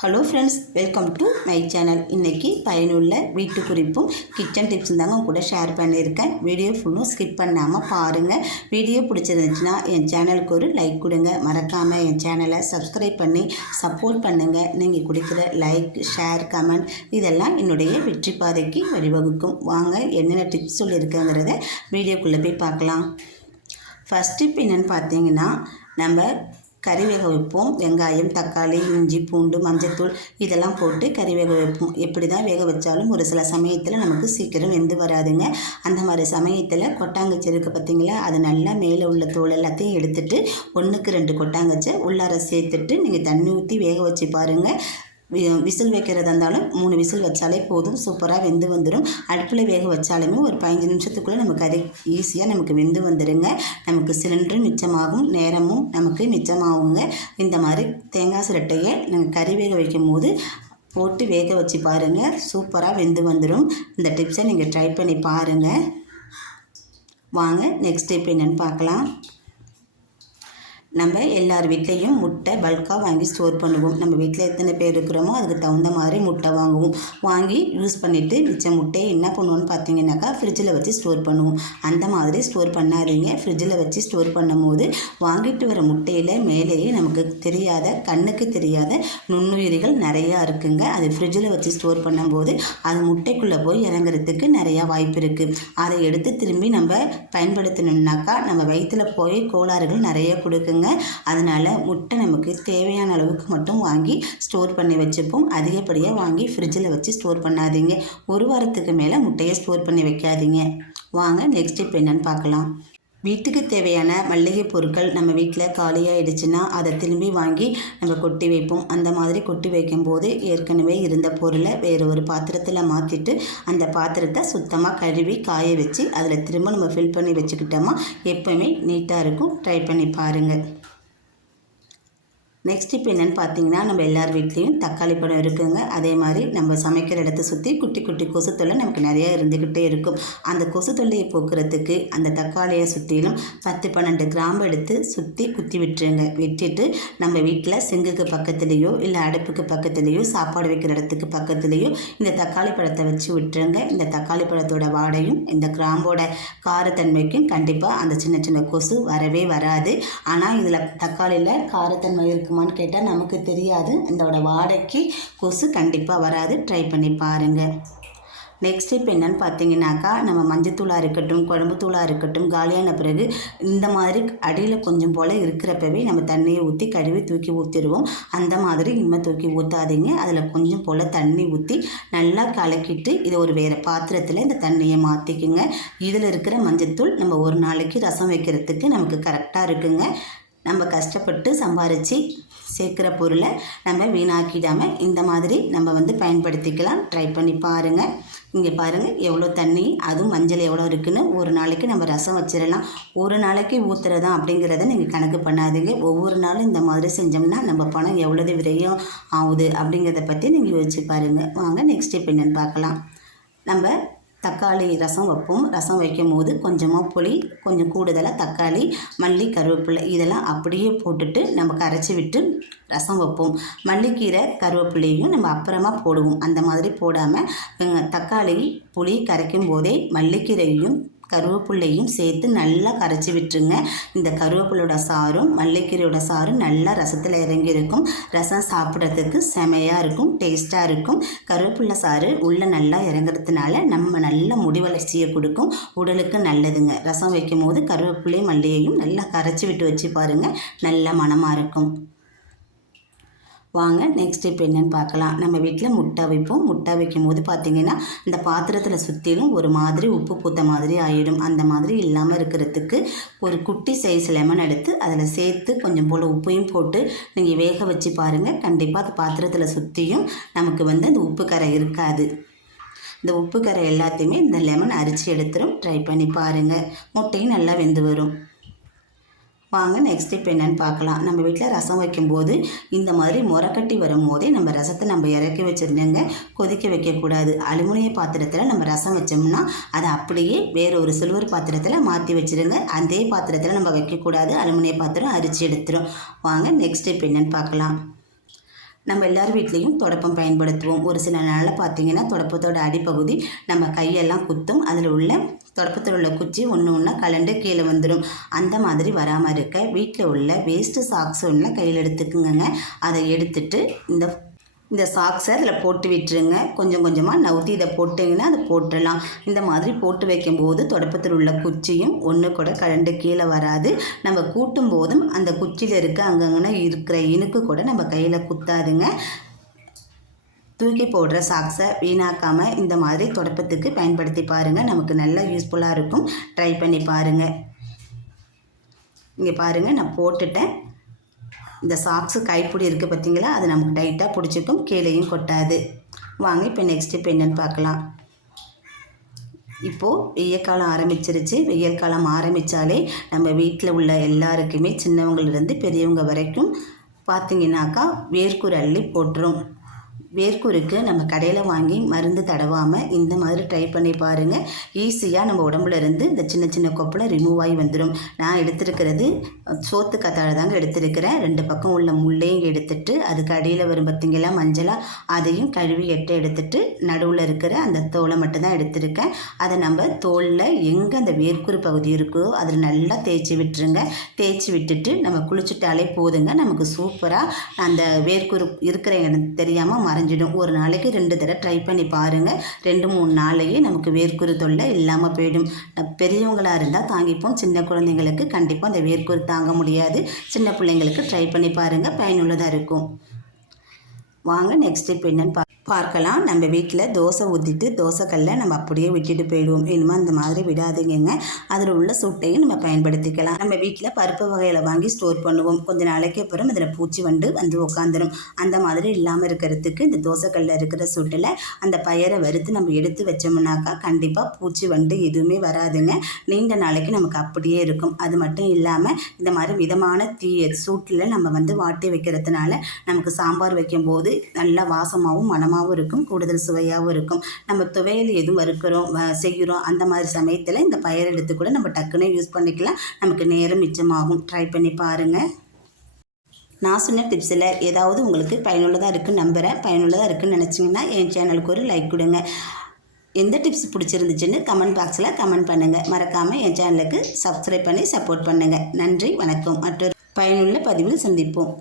Hello friends, welcome to my channel. இன்றைக்கி பயனுள்ள வீட்டு குறிப்பும் கிச்சன் டிப்ஸும் தாங்க உங்க கூட ஷேர் பண்ணியிருக்கேன். வீடியோ ஃபுல்லும் ஸ்கிப் பண்ணாமல் பாருங்கள். வீடியோ பிடிச்சிருந்துச்சுன்னா என் சேனலுக்கு ஒரு லைக் கொடுங்க. மறக்காமல் என் சேனலை சப்ஸ்கிரைப் பண்ணி சப்போர்ட் பண்ணுங்கள். நீங்கள் கொடுக்குற லைக், ஷேர், கமெண்ட் இதெல்லாம் என்னுடைய வெற்றி பாதைக்கு வழிவகுக்கும். வாங்க என்னென்ன டிப்ஸ் சொல்லியிருக்கேங்கிறத வீடியோக்குள்ளே போய் பார்க்கலாம். ஃபஸ்ட் டிப் என்னென்னு பார்த்தீங்கன்னா, நம்ம கறி வேக வைப்போம். வெங்காயம், தக்காளி, இஞ்சி, பூண்டு, மஞ்சத்தூள் இதெல்லாம் போட்டு கறி வேக வைப்போம். எப்படி தான் வேக வச்சாலும் ஒரு சில சமயத்தில் நமக்கு சீக்கிரம் வெந்து வராதுங்க. அந்த மாதிரி சமயத்தில் கொட்டாங்கச்சி இருக்குது பார்த்தீங்களா, அது நல்லா மேலே உள்ள தோல் எல்லாத்தையும் எடுத்துட்டு 1க்கு 2 கொட்டாங்கச்சை உள்ளார சேர்த்துட்டு நீங்கள் தண்ணி ஊற்றி வேக வச்சு பாருங்கள். விசில் வைக்கிறதா இருந்தாலும் 3 விசில் வச்சாலே போதும், சூப்பராக வெந்து வந்துடும். அடுப்பில் வேக வச்சாலுமே ஒரு 15 நிமிஷத்துக்குள்ளே நம்ம கறி ஈஸியாக நமக்கு வெந்து வந்துடுங்க. நமக்கு சிலிண்டரும் மிச்சமாகும், நேரமும் நமக்கு மிச்சமாகுங்க. இந்த மாதிரி தேங்காய் சிரட்டையை நீங்கள் கறி வேக வைக்கும் போது போட்டு வேக வச்சு பாருங்கள், சூப்பராக வெந்து வந்துடும். இந்த டிப்ஸை நீங்கள் ட்ரை பண்ணி பாருங்கள். வாங்க நெக்ஸ்ட் டிப் என்னென்னு பார்க்கலாம். நம்ம எல்லார் வீட்லேயும் முட்டை பல்காக வாங்கி ஸ்டோர் பண்ணுவோம். நம்ம வீட்டில் எத்தனை பேர் இருக்கிறோமோ அதுக்கு தகுந்த மாதிரி முட்டை வாங்குவோம். வாங்கி யூஸ் பண்ணிவிட்டு மிச்ச முட்டையை என்ன பண்ணுவோன்னு பார்த்தீங்கன்னாக்கா ஃப்ரிட்ஜில் வச்சு ஸ்டோர் பண்ணுவோம். அந்த மாதிரி ஸ்டோர் பண்ணாதீங்க. ஃப்ரிட்ஜில் வச்சு ஸ்டோர் பண்ணும் போது வாங்கிட்டு வர முட்டையில் மேலேயே நமக்கு தெரியாத, கண்ணுக்கு தெரியாத நுண்ணுயிரிகள் நிறையா இருக்குங்க. அது ஃப்ரிட்ஜில் வச்சு ஸ்டோர் பண்ணும்போது அது முட்டைக்குள்ளே போய் இறங்குறதுக்கு நிறையா வாய்ப்பு இருக்குது. அதை எடுத்து திரும்பி நம்ம பயன்படுத்தணும்னாக்கா நம்ம வயிற்றில் போய் கோளாறுகள் நிறைய கொடுக்குங்க. அதனால் முட்டை நமக்கு தேவையான அளவுக்கு மட்டும் வாங்கி ஸ்டோர் பண்ணி வச்சுப்போம். அதிகப்படியாக வாங்கி ஃப்ரிட்ஜில் வச்சு ஸ்டோர் பண்ணாதீங்க. ஒரு வாரத்துக்கு மேலே முட்டையை ஸ்டோர் பண்ணி வைக்காதீங்க. வாங்க நெக்ஸ்ட் டிப் என்னன்னு பார்க்கலாம். வீட்டுக்கு தேவையான மளிகை பொருட்கள் நம்ம வீட்டில் காலியாகிடுச்சுன்னா அதை திரும்பி வாங்கி நம்ம கொட்டி வைப்போம். அந்த மாதிரி கொட்டி வைக்கும்போது ஏற்கனவே இருந்த பொருளை வேறு ஒரு பாத்திரத்தில் மாற்றிட்டு அந்த பாத்திரத்தை சுத்தமாக கழுவி காய வச்சு அதில் திரும்ப நம்ம ஃபில் பண்ணி வச்சுக்கிட்டோமா எப்போவுமே நீட்டாக இருக்கும். ட்ரை பண்ணி பாருங்கள். நெக்ஸ்ட் இப்போ என்னென்னு பார்த்தீங்கன்னா, நம்ம எல்லார் வீட்லேயும் தக்காளி பழம் இருக்குங்க. அதே மாதிரி நம்ம சமைக்கிற இடத்த சுற்றி குட்டி குட்டி கொசு தொல்லை நமக்கு நிறையா இருந்துக்கிட்டே இருக்கும். அந்த கொசு தொல்லையை போக்குறதுக்கு அந்த தக்காளியை சுற்றிலும் 10-12 கிராம்பு எடுத்து சுற்றி குத்தி விட்டுருங்க. விட்டுட்டு நம்ம வீட்டில் சிங்குக்கு பக்கத்துலேயோ இல்லை அடுப்புக்கு பக்கத்துலேயோ சாப்பாடு வைக்கிற இடத்துக்கு பக்கத்துலேயோ இந்த தக்காளி பழத்தை வச்சு விட்டுருங்க. இந்த தக்காளி பழத்தோட வாடையும் இந்த கிராம்போட காரத்தன்மைக்கும் கண்டிப்பாக அந்த சின்ன சின்ன கொசு வரவே வராது. ஆனால் இதில் தக்காளியில் காரத்தன்மை இருக்கும் கேட்டால் நமக்கு தெரியாது. இதோட வாடைக்கு கொசு கண்டிப்பாக வராது. ட்ரை பண்ணி பாருங்கள். நெக்ஸ்ட் இப்போ என்னென்னு பார்த்தீங்கன்னாக்கா, நம்ம மஞ்சத்தூளாக இருக்கட்டும், குழம்பு தூளாக இருக்கட்டும், காலியான பிறகு இந்த மாதிரி அடியில் கொஞ்சம் போல் இருக்கிறப்பவே நம்ம தண்ணியை ஊற்றி கழுவி தூக்கி ஊற்றிடுவோம். அந்த மாதிரி இனிமேல் தூக்கி ஊற்றாதீங்க. அதில் கொஞ்சம் போல் தண்ணி ஊற்றி நல்லா கலக்கிட்டு இதை ஒரு வேறு பாத்திரத்தில் இந்த தண்ணியை மாற்றிக்குங்க. இதில் இருக்கிற மஞ்சத்தூள் நம்ம ஒரு நாளைக்கு ரசம் வைக்கிறதுக்கு நமக்கு கரெக்டாக இருக்குங்க. நம்ம கஷ்டப்பட்டு சம்பாரித்து சேர்க்குற பொருளை நம்ம வீணாக்கிடாமல் இந்த மாதிரி நம்ம பயன்படுத்திக்கலாம். ட்ரை பண்ணி பாருங்கள். இங்கே பாருங்கள் எவ்வளோ தண்ணி, அதுவும் மஞ்சள் எவ்வளோ இருக்குதுன்னு. ஒரு நாளைக்கு நம்ம ரசம் வச்சிடலாம். ஒரு நாளைக்கு ஊற்றுறதா அப்படிங்கிறத நீங்கள் கணக்கு பண்ணாதீங்க. ஒவ்வொரு நாளும் இந்த மாதிரி செஞ்சோம்னா நம்ம பணம் எவ்வளவு விரையும் ஆகுது அப்படிங்கிறத பற்றி நீங்கள் யோசிச்சு பாருங்கள். வாங்க நெக்ஸ்ட் ஸ்டெப் என்னென்னு பார்க்கலாம். நம்ம தக்காளி ரசம் வைப்போம். ரசம் வைக்கும் போது கொஞ்சமாக புளி, கொஞ்சம் கூடுதலாக தக்காளி, மல்லி, கருவேப்பிலை இதெல்லாம் அப்படியே போட்டுட்டு நம்ம கரைச்சி விட்டு ரசம் வைப்போம். மல்லிக்கீரை, கருவேப்பிலையும் நம்ம அப்புறமா போடுவோம். அந்த மாதிரி போடாமல் தக்காளி, புளி கரைக்கும் போதே மல்லிக்கீரையும் கருவேப்பிலையும் சேர்த்து நல்லா கரைச்சி விட்டுருங்க. இந்த கருவேப்பிலோட சாரும் மல்லிக்கீரையோட சாரும் நல்லா ரசத்தில் இறங்கியிருக்கும். ரசம் சாப்பிட்றதுக்கு செமையாக இருக்கும், டேஸ்ட்டாக இருக்கும். கருவேப்பிலை சாறு உள்ளே நல்லா இறங்குறதுனால நம்ம நல்ல முடி வளர்ச்சியை கொடுக்கும், உடலுக்கு நல்லதுங்க. ரசம் வைக்கும் போது கருவேப்பிலை மல்லியையும் நல்லா கரைச்சி விட்டு வச்சு பாருங்கள், நல்ல மணமாக இருக்கும். வாங்க நெக்ஸ்ட் இப்போ என்னென்னு பார்க்கலாம். நம்ம வீட்டில் முட்டை வைப்போம். முட்டை வைக்கும் போது பார்த்திங்கன்னா இந்த பாத்திரத்தில் சுற்றிலும் ஒரு மாதிரி உப்பு பூத்த மாதிரி ஆகிடும். அந்த மாதிரி இல்லாமல் இருக்கிறதுக்கு ஒரு குட்டி சைஸ் லெமன் எடுத்து அதில் சேர்த்து கொஞ்சம் போல் உப்பையும் போட்டு நீங்கள் வேக வச்சு பாருங்கள். கண்டிப்பாக அது பாத்திரத்தில் சுற்றியும் நமக்கு அந்த உப்பு கரை இருக்காது. இந்த உப்பு கரை எல்லாத்தையுமே இந்த லெமன் அரிச்சு எடுத்துரும். ட்ரை பண்ணி பாருங்கள். முட்டையும் நல்லா வெந்து வரும். வாங்க நெக்ஸ்ட் இப்போ என்னென்னு பார்க்கலாம். நம்ம வீட்டில் ரசம் வைக்கும்போது இந்த மாதிரி முறைக்கட்டி வரும் போதே நம்ம ரசத்தை நம்ம இறக்கி வச்சுருந்தேங்க. கொதிக்க வைக்கக்கூடாது. அலுமினிய பாத்திரத்தில் நம்ம ரசம் வச்சோம்னா அதை அப்படியே வேறு ஒரு சில்வர் பாத்திரத்தில் மாற்றி வச்சுருங்க. அதே பாத்திரத்தில் நம்ம வைக்கக்கூடாது. அலுமினிய பாத்திரம் அரிச்சு எடுத்துரும். வாங்க நெக்ஸ்ட் இப்போ என்னென்னு பார்க்கலாம். நம்ம எல்லார் வீட்லேயும் தொடப்பம் பயன்படுத்துவோம். ஒரு சில நாளில் பார்த்திங்கன்னா தொடப்பத்தோட அடிப்பகுதி நம்ம கையெல்லாம் குத்தும். அதில் உள்ள தொடப்பத்தில் உள்ள குச்சி ஒன்று ஒன்றா கலண்டு கீழே வந்துடும். அந்த மாதிரி வராமல் இருக்க வீட்டில் உள்ள வேஸ்ட்டு சாக்ஸ் ஒன்று கையில் எடுத்துக்குங்க. அதை எடுத்துட்டு இந்த சாக்ஸை அதில் போட்டு விட்டுருங்க. கொஞ்சம் கொஞ்சமாக நவுத்தி இதை போட்டிங்கன்னா அதை போட்டுடலாம். இந்த மாதிரி போட்டு வைக்கும்போது தொடப்பத்தில் உள்ள குச்சியும் ஒன்று கூட கலண்டு கீழே வராது. நம்ம கூட்டும் போதும் அந்த குச்சியில் இருக்க அங்கங்கே இருக்கிற இனுக்கு கூட நம்ம கையில் குத்தாதுங்க. தூக்கி போடுற சாக்ஸை வீணாக்காமல் இந்த மாதிரி தொடப்பத்துக்கு பயன்படுத்தி பாருங்கள். நமக்கு நல்லா யூஸ்ஃபுல்லாக இருக்கும். ட்ரை பண்ணி பாருங்கள். இங்கே பாருங்கள், நான் போட்டுட்டேன். இந்த சாக்ஸு கைப்பிடி இருக்குது பார்த்திங்களா, அது நமக்கு டைட்டாக பிடிச்சிக்கும், கீழேயும் கொட்டாது. வாங்க இப்போ நெக்ஸ்ட் இப்போ என்னென்னு பார்க்கலாம். இப்போது வெய்ய காலம் ஆரம்பிச்சிருச்சு. வெயில் காலம் ஆரம்பித்தாலே நம்ம வீட்டில் உள்ள எல்லாருக்குமே சின்னவங்கள்லேருந்து பெரியவங்க வரைக்கும் பார்த்திங்கனாக்கா வேர்க்குரு அள்ளி போட்டுரும். வேர்க்குருக்கு நம்ம கடையில் வாங்கி மருந்து தடவாமல் இந்த மாதிரி ட்ரை பண்ணி பாருங்கள். ஈஸியாக நம்ம உடம்புல இருந்து இந்த சின்ன சின்ன கொப்பளம் ரிமூவ் ஆகி வந்துடும். நான் எடுத்துருக்கிறது சோத்து கத்தாழை தாங்க எடுத்துருக்கிறேன். 2 பக்கம் உள்ள முள்ளையும் எடுத்துட்டு அதுக்கு அடியில் வரும் பார்த்திங்களா மஞ்சளாக, அதையும் கழுவி எடுத்துட்டு நடுவில் இருக்கிற அந்த தோலை மட்டும்தான் எடுத்துருக்கேன். அதை நம்ம தோலில் எங்கே அந்த வேர்க்குரு பகுதி இருக்கோ அதில் நல்லா தேய்ச்சி விட்டுருங்க. தேய்ச்சி விட்டுட்டு நம்ம குளிச்சுட்டாலே போதுங்க. நமக்கு சூப்பராக அந்த வேர்க்குரு இருக்கிற இடம் தெரியாமல் மறைஞ்சிடும். ஒரு நாளைக்கு 2 தடவை ட்ரை பண்ணி பாருங்கள். 2-3 நாளையே நமக்கு வேர்க்குரு தொல்லை இல்லாமல் போயிடும். பெரியவங்களாக இருந்தால் தாங்கிப்போம். சின்ன குழந்தைங்களுக்கு கண்டிப்பாக அந்த வேர்க்குரு தாங்க முடியாது. சின்ன பிள்ளைங்களுக்கு ட்ரை பண்ணி பாருங்கள், பயனுள்ளதாக இருக்கும். வாங்க நெக்ஸ்ட் இப்போ என்னென்னு பார்க்கலாம். நம்ம வீட்டில் தோசை ஊற்றிட்டு தோசைக்கல்லை நம்ம அப்படியே விட்டுட்டு போயிடுவோம். இனிமேல் அந்த மாதிரி விடாதீங்க. அதில் உள்ள சூட்டையும் நம்ம பயன்படுத்திக்கலாம். நம்ம வீட்டில் பருப்பு வகையில் வாங்கி ஸ்டோர் பண்ணுவோம். கொஞ்சம் நாளைக்கு அப்புறம் அதில் பூச்சி வந்து உட்காந்துரும். அந்த மாதிரி இல்லாமல் இருக்கிறதுக்கு இந்த தோசைக்கல்லில் இருக்கிற சூட்டில் அந்த பயரை வறுத்து நம்ம எடுத்து வச்சோம்னாக்கா கண்டிப்பாக பூச்சி எதுவுமே வராதுங்க. நீண்ட நாளைக்கு நமக்கு அப்படியே இருக்கும். அது மட்டும் இல்லாமல் இந்த மாதிரி மிதமான சூட்டில் நம்ம வாட்டி வைக்கிறதுனால நமக்கு சாம்பார் வைக்கும்போது நல்லா வாசமாகவும் மனமாகவும் இருக்கும், கூடுதல் சுவையாகவும் இருக்கும். நம்ம துவையல் எதுவும் வறுக்கிறோம் செய்கிறோம் அந்த மாதிரி சமயத்தில் இந்த பயர் எடுத்து கூட நம்ம டக்குன்னு யூஸ் பண்ணிக்கலாம். நமக்கு நேரம் மிச்சமாகும். ட்ரை பண்ணி பாருங்கள். நான் சொன்ன டிப்ஸில் ஏதாவது உங்களுக்கு பயனுள்ளதாக இருக்குன்னு நம்புகிறேன். பயனுள்ளதாக இருக்குன்னு நினச்சிங்கன்னா என் சேனலுக்கு ஒரு லைக் கொடுங்க. எந்த டிப்ஸ் பிடிச்சிருந்துச்சுன்னு கமெண்ட் பாக்ஸில் கமெண்ட் பண்ணுங்கள். மறக்காமல் என் சேனலுக்கு சப்ஸ்கிரைப் பண்ணி சப்போர்ட் பண்ணுங்கள். நன்றி, வணக்கம். மற்றொரு பயனுள்ள பதிவில் சந்திப்போம்.